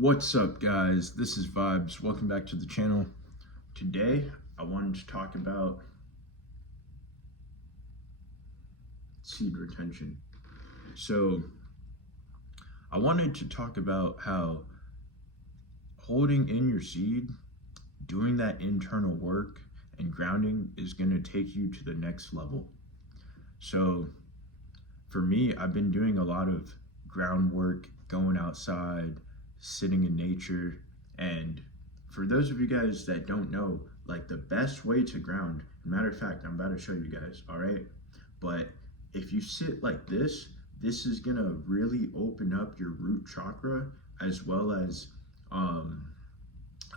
What's up, guys? This is Vibes. Welcome back to the channel. Today I wanted to talk about seed retention. So I wanted to talk about how holding in your seed, doing that internal work and grounding is going to take you to the next level. So for me, I've been doing a lot of groundwork, going outside, sitting in nature. And for those of you guys that don't know, like the best way to ground, matter of fact, I'm about to show you guys, all right? But if you sit like this is gonna really open up your root chakra, as well as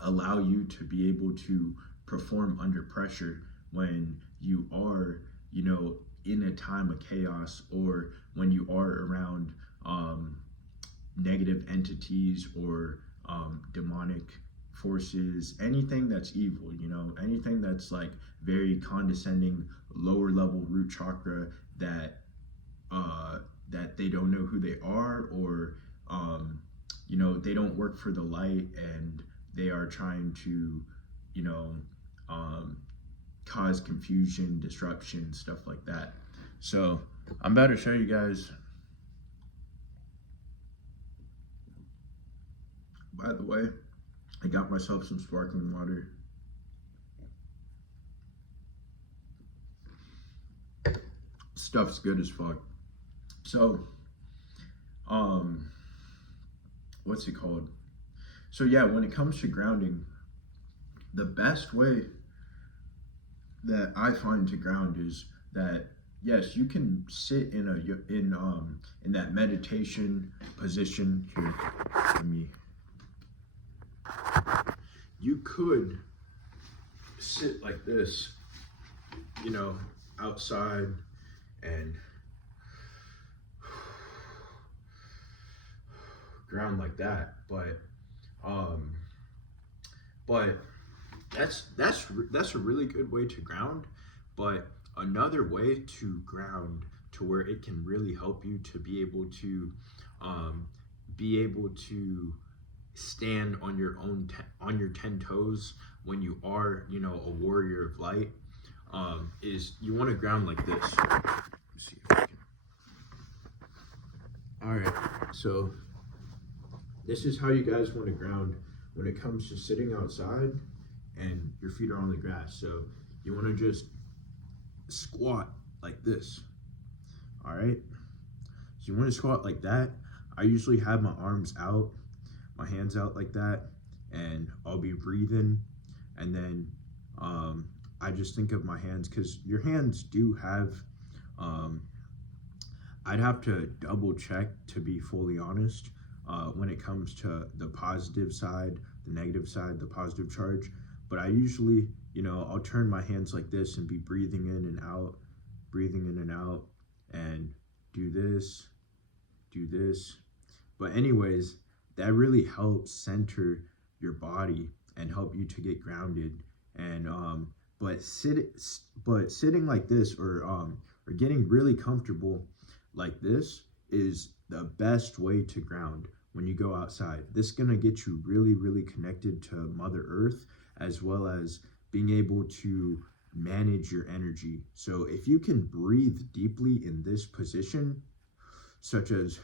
allow you to be able to perform under pressure when you are, in a time of chaos, or when you are around negative entities or demonic forces, anything that's evil, anything that's like very condescending, lower level root chakra that they don't know who they are, or they don't work for the light and they are trying to cause confusion, disruption, stuff like that. So I'm about to show you guys. By the way, I got myself some sparkling water. Stuff's good as fuck. So, what's it called? So yeah, when it comes to grounding, the best way that I find to ground is that, yes, you can sit in that meditation position. Here, let me. You could sit like this, outside and ground like that, but that's a really good way to ground. But another way to ground to where it can really help you to be able to stand on your own on your 10 toes when you are a warrior of light, is you want to ground like this. Let's see if I can. All right, so this is how you guys want to ground when it comes to sitting outside and your feet are on the grass. So you want to just squat like this. All right, so you want to squat like that. I usually have my arms out, my hands out like that, and I'll be breathing, and then I just think of my hands, because your hands do have I'd have to double check, to be fully honest, when it comes to the positive side, the negative side, the positive charge. But I usually, I'll turn my hands like this and be breathing in and out, and do this. But anyways, that really helps center your body and help you to get grounded. And but sitting like this, or getting really comfortable like this, is the best way to ground when you go outside. This is gonna get you really, really connected to Mother Earth, as well as being able to manage your energy. So if you can breathe deeply in this position, such as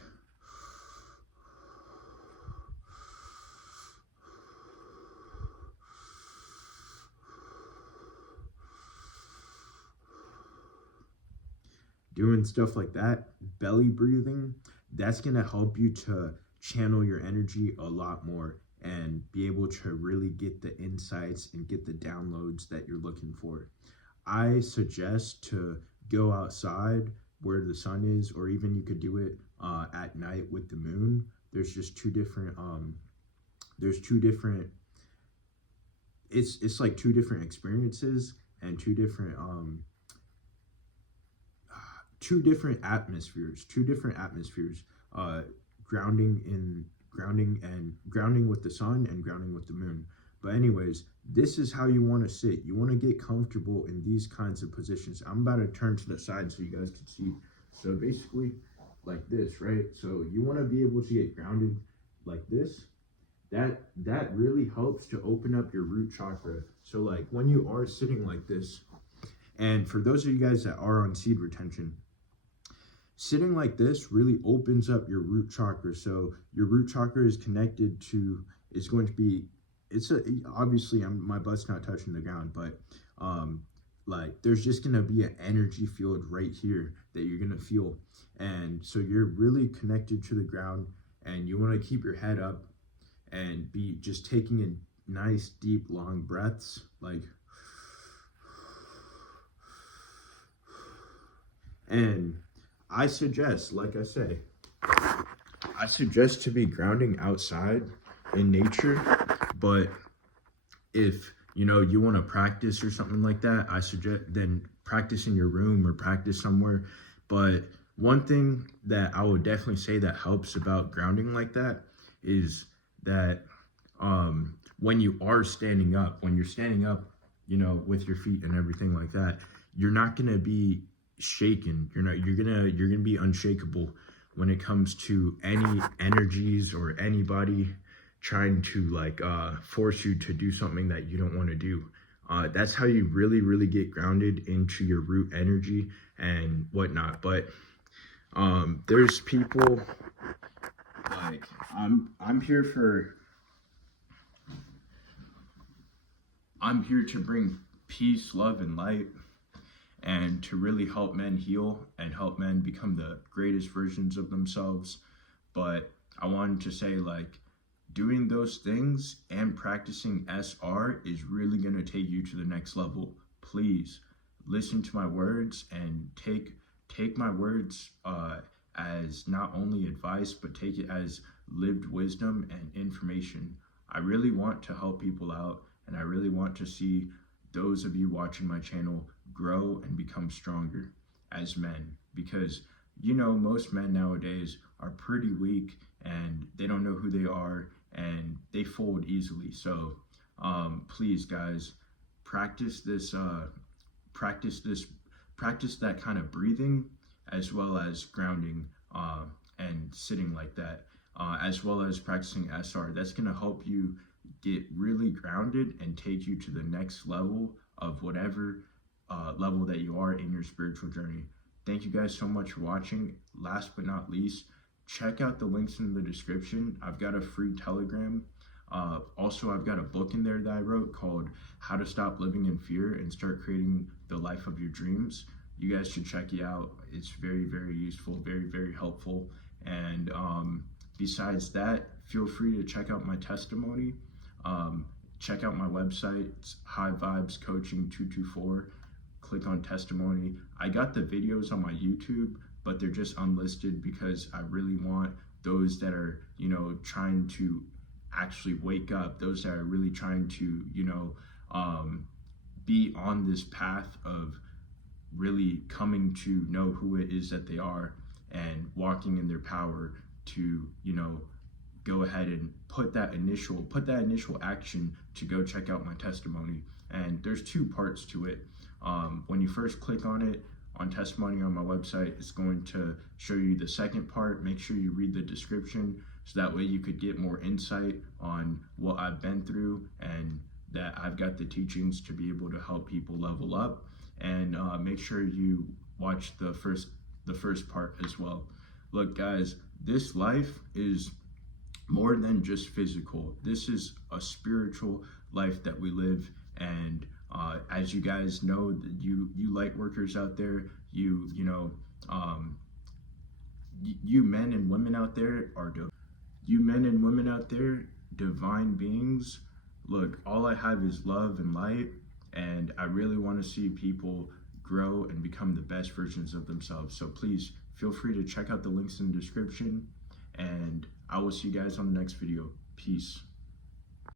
doing stuff like that, belly breathing, that's gonna help you to channel your energy a lot more and be able to really get the insights and get the downloads that you're looking for. I suggest to go outside where the sun is, or even you could do it at night with the moon. There's just two different it's like two different experiences and two different atmospheres, grounding with the sun and grounding with the moon. But anyways, this is how you want to sit. You want to get comfortable in these kinds of positions. I'm about to turn to the side so you guys can see. So basically like this, right? So you want to be able to get grounded like this, that really helps to open up your root chakra. So like when you are sitting like this, and for those of you guys that are on seed retention, sitting like this really opens up your root chakra. So your root chakra is connected to, it's going to be, obviously my butt's not touching the ground, but like there's just gonna be an energy field right here that you're gonna feel. And so you're really connected to the ground, and you want to keep your head up and be just taking in nice deep long breaths, like, and I suggest, like I say, I suggest to be grounding outside in nature. But if you want to practice or something like that, I suggest then practice in your room or practice somewhere. But one thing that I would definitely say that helps about grounding like that is that when you're standing up, with your feet and everything like that, you're not gonna be shaken. You're gonna be unshakable when it comes to any energies or anybody trying to force you to do something that you don't want to do. That's how you really get grounded into your root energy and whatnot. But there's people like I'm here to bring peace, love, and light, and to really help men heal and help men become the greatest versions of themselves. But I wanted to say, like, doing those things and practicing SR is really going to take you to the next level. Please listen to my words and take my words as not only advice, but take it as lived wisdom and information. I really want to help people out, and I really want to see those of you watching my channel grow and become stronger as men, because most men nowadays are pretty weak and they don't know who they are and they fold easily. So please guys, practice that kind of breathing, as well as grounding and sitting like that, as well as practicing SR. That's going to help you get really grounded and take you to the next level of whatever level that you are in your spiritual journey. Thank you guys so much for watching. Last but not least, check out the links in the description. I've got a free Telegram. Also, I've got a book in there that I wrote called How to Stop Living in Fear and Start Creating the Life of Your Dreams. You guys should check it out. It's very useful, very helpful. And besides that, feel free to check out my testimony. Check out my website. It's High Vibes Coaching 224. Click on testimony. I got the videos on my YouTube, but they're just unlisted because I really want those that are, trying to actually wake up, those that are really trying to, be on this path of really coming to know who it is that they are and walking in their power to, go ahead and put that initial action to go check out my testimony. And there's two parts to it. When you first click on it, on testimony on my website, it's going to show you the second part. Make sure you read the description, so that way you could get more insight on what I've been through, and that I've got the teachings to be able to help people level up. And make sure you watch the first part as well. Look guys, this life is more than just physical. This is a spiritual life that we live. And as you guys know, you light workers out there, you men and women out there are divine beings. Look, all I have is love and light, and I really want to see people grow and become the best versions of themselves. So please feel free to check out the links in the description, and I will see you guys on the next video. Peace.